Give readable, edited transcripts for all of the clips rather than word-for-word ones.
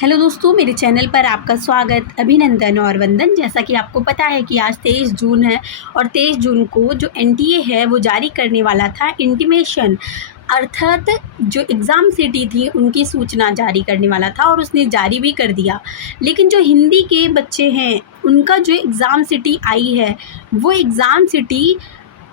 Hello दोस्तों, मेरे channel पर आपका स्वागत, अभिनंदन और वंदन। जैसा कि आपको पता है कि आज 23 जून है और 23 जून को जो एनटीए है वो जारी करने वाला था इंटीमेशन, अर्थात जो एग्ज़ाम सिटी थी उनकी सूचना जारी करने वाला था और उसने जारी भी कर दिया। लेकिन जो हिंदी के बच्चे हैं उनका जो एग्ज़ाम सिटी आई है वो एग्ज़ाम सिटी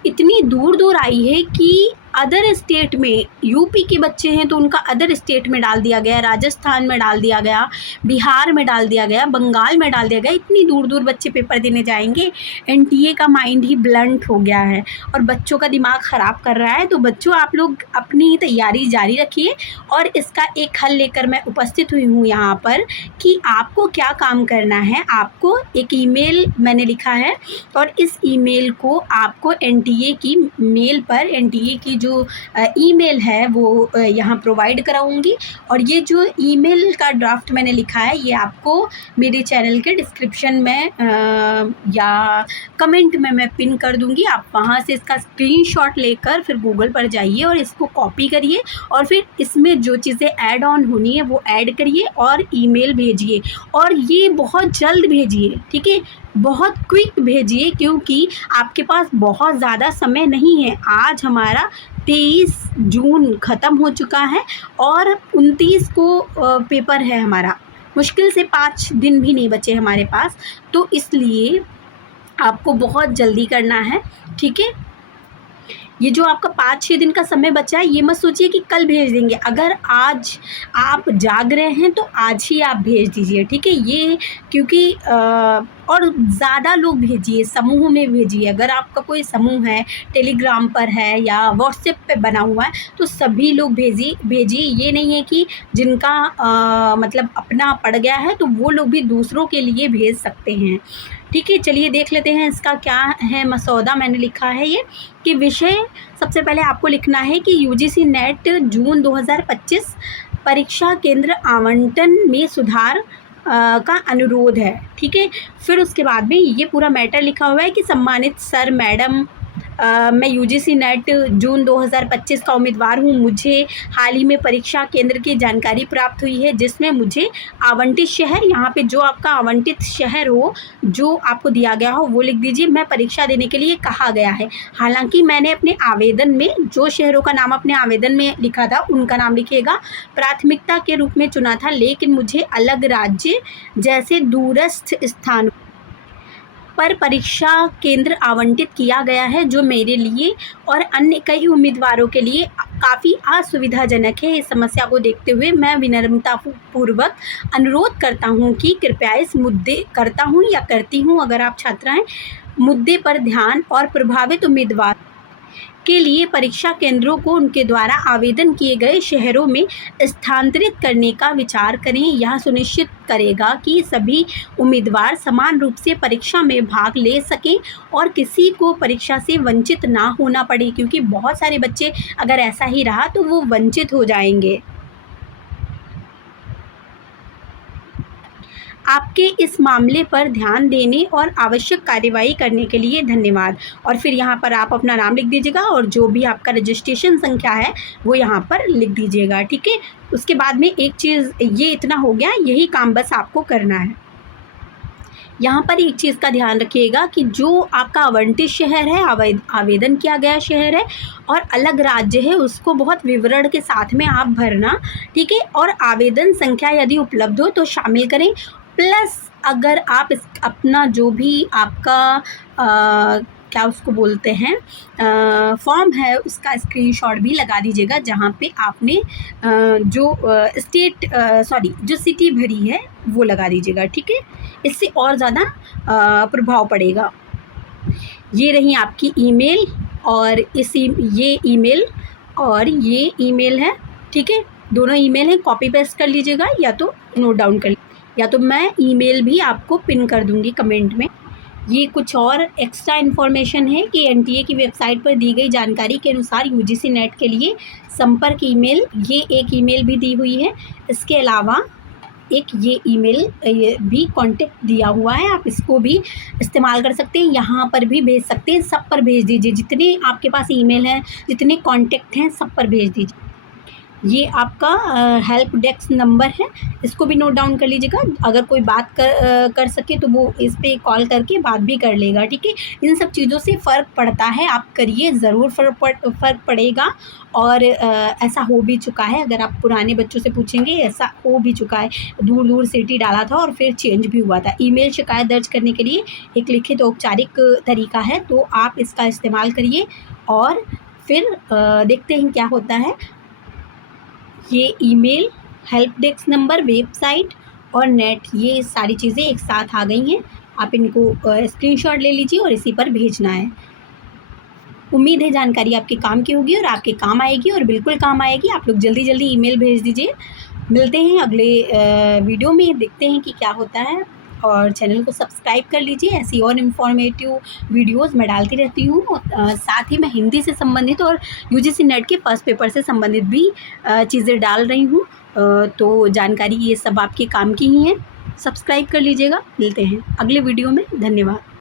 इतनी दूर दूर आई है कि अदर स्टेट में, यूपी के बच्चे हैं तो उनका अदर स्टेट में डाल दिया गया, राजस्थान में डाल दिया गया, बिहार में डाल दिया गया, बंगाल में डाल दिया गया। इतनी दूर दूर बच्चे पेपर देने जाएंगे। एनटीए का माइंड ही ब्लंट हो गया है और बच्चों का दिमाग ख़राब कर रहा है। तो बच्चों, आप लोग अपनी तैयारी जारी रखिए और इसका एक हल लेकर मैं उपस्थित हुई हूँ यहाँ पर कि आपको क्या काम करना है। आपको एक ईमेल मैंने लिखा है और इस ईमेल को आपको एनटीए की मेल पर, एनटीए की जो ईमेल है वो यहाँ प्रोवाइड कराऊंगी। और ये जो ईमेल का ड्राफ्ट मैंने लिखा है ये आपको मेरे चैनल के डिस्क्रिप्शन में या कमेंट में मैं पिन कर दूंगी। आप वहाँ से इसका स्क्रीनशॉट लेकर फिर गूगल पर जाइए और इसको कॉपी करिए और फिर इसमें जो चीज़ें ऐड ऑन होनी है वो ऐड करिए और ईमेल भेजिए। और ये बहुत जल्द भेजिए, ठीक है, बहुत क्विक भेजिए, क्योंकि आपके पास बहुत ज़्यादा समय नहीं है। आज हमारा 23 जून ख़त्म हो चुका है और 29 को पेपर है हमारा। मुश्किल से 5 दिन भी नहीं बचे हमारे पास, तो इसलिए आपको बहुत जल्दी करना है, ठीक है। ये जो आपका 5-6 दिन का समय बचा है ये मत सोचिए कि कल भेज देंगे। अगर आज आप जाग रहे हैं तो आज ही आप भेज दीजिए, ठीक है। ये क्योंकि और ज़्यादा लोग भेजिए, समूह में भेजिए। अगर आपका कोई समूह है, टेलीग्राम पर है या व्हाट्सएप पे बना हुआ है तो सभी लोग भेजिए। ये नहीं है कि जिनका मतलब अपना पड़ गया है तो वो लोग भी दूसरों के लिए भेज सकते हैं, ठीक है। चलिए देख लेते हैं इसका क्या है मसौदा। मैंने लिखा है ये कि विषय सबसे पहले आपको लिखना है कि यूजीसी नेट जून 2025 परीक्षा केंद्र आवंटन में सुधार का अनुरोध है, ठीक है। फिर उसके बाद में ये पूरा मैटर लिखा हुआ है कि सम्मानित सर मैडम, मैं यूजीसी नेट जून 2025 का उम्मीदवार हूँ। मुझे हाल ही में परीक्षा केंद्र की जानकारी प्राप्त हुई है जिसमें मुझे आवंटित शहर, यहाँ पे जो आपका आवंटित शहर हो, जो आपको दिया गया हो वो लिख दीजिए। मैं परीक्षा देने के लिए कहा गया है। हालांकि मैंने अपने आवेदन में जो शहरों का नाम अपने आवेदन में लिखा था उनका नाम लिखिएगा, प्राथमिकता के रूप में चुना था, लेकिन मुझे अलग राज्य जैसे दूरस्थ स्थान पर परीक्षा केंद्र आवंटित किया गया है, जो मेरे लिए और अन्य कई उम्मीदवारों के लिए काफ़ी असुविधाजनक है। इस समस्या को देखते हुए मैं विनम्रतापूर्वक अनुरोध करता हूं कि कृपया इस मुद्दे करती हूं अगर आप छात्रा हैं, मुद्दे पर ध्यान और प्रभावित उम्मीदवार के लिए परीक्षा केंद्रों को उनके द्वारा आवेदन किए गए शहरों में स्थानांतरित करने का विचार करें। यह सुनिश्चित करेगा कि सभी उम्मीदवार समान रूप से परीक्षा में भाग ले सकें और किसी को परीक्षा से वंचित ना होना पड़े, क्योंकि बहुत सारे बच्चे अगर ऐसा ही रहा तो वो वंचित हो जाएंगे। आपके इस मामले पर ध्यान देने और आवश्यक कार्यवाही करने के लिए धन्यवाद। और फिर यहाँ पर आप अपना नाम लिख दीजिएगा और जो भी आपका रजिस्ट्रेशन संख्या है वो यहाँ पर लिख दीजिएगा, ठीक है। उसके बाद में एक चीज़, ये इतना हो गया, यही काम बस आपको करना है। यहाँ पर एक चीज़ का ध्यान रखिएगा कि जो आपका आवंटित शहर है, आवेदन किया गया शहर है और अलग राज्य है, उसको बहुत विवरण के साथ में आप भरना, ठीक है। और आवेदन संख्या यदि उपलब्ध हो तो शामिल करें। प्लस अगर आप अपना जो भी आपका क्या उसको बोलते हैं फॉर्म है उसका स्क्रीनशॉट भी लगा दीजिएगा, जहाँ पे आपने जो जो सिटी भरी है वो लगा दीजिएगा, ठीक है। इससे और ज़्यादा प्रभाव पड़ेगा। ये रही आपकी ईमेल और ये ईमेल और ये ईमेल है, ठीक है। दोनों ईमेल हैं, कॉपी पेस्ट कर लीजिएगा या तो नोट डाउन कर, या तो मैं ईमेल भी आपको पिन कर दूंगी कमेंट में। ये कुछ और एक्स्ट्रा इन्फॉर्मेशन है कि एनटीए की वेबसाइट पर दी गई जानकारी के अनुसार यूजीसी नेट के लिए संपर्क ईमेल, ये एक ईमेल भी दी हुई है। इसके अलावा एक ये ईमेल भी कॉन्टेक्ट दिया हुआ है, आप इसको भी इस्तेमाल कर सकते हैं, यहाँ पर भी भेज सकते हैं। सब पर भेज दीजिए, जितने आपके पास ईमेल हैं, जितने कॉन्टेक्ट हैं सब पर भेज दीजिए। ये आपका हेल्प डेस्क नंबर है, इसको भी नोट डाउन कर लीजिएगा। अगर कोई बात कर सके तो वो इस पे कॉल करके बात भी कर लेगा, ठीक है। इन सब चीज़ों से फ़र्क पड़ता है, आप करिए, ज़रूर फ़र्क पड़ेगा। और ऐसा हो भी चुका है, अगर आप पुराने बच्चों से पूछेंगे ऐसा हो भी चुका है। दूर दूर सिटी डाला था और फिर चेंज भी हुआ था। ईमेल शिकायत दर्ज करने के लिए एक लिखित औपचारिक तरीका है, तो आप इसका इस्तेमाल करिए और फिर देखते हैं क्या होता है। ये email, help desk number, website और नेट, ये सारी चीज़ें एक साथ आ गई हैं। आप इनको स्क्रीनशॉट ले लीजिए और इसी पर भेजना है। उम्मीद है जानकारी आपके काम की होगी और आपके काम आएगी, और बिल्कुल काम आएगी। आप लोग जल्दी जल्दी ईमेल भेज दीजिए। मिलते हैं अगले वीडियो में, देखते हैं कि क्या होता है। और चैनल को सब्सक्राइब कर लीजिए, ऐसी और इन्फॉर्मेटिव वीडियोस मैं डालती रहती हूँ। साथ ही मैं हिंदी से संबंधित और यूजीसी नेट के फर्स्ट पेपर से संबंधित भी चीज़ें डाल रही हूँ। तो जानकारी ये सब आपके काम की ही है। सब्सक्राइब कर लीजिएगा। मिलते हैं अगले वीडियो में। धन्यवाद।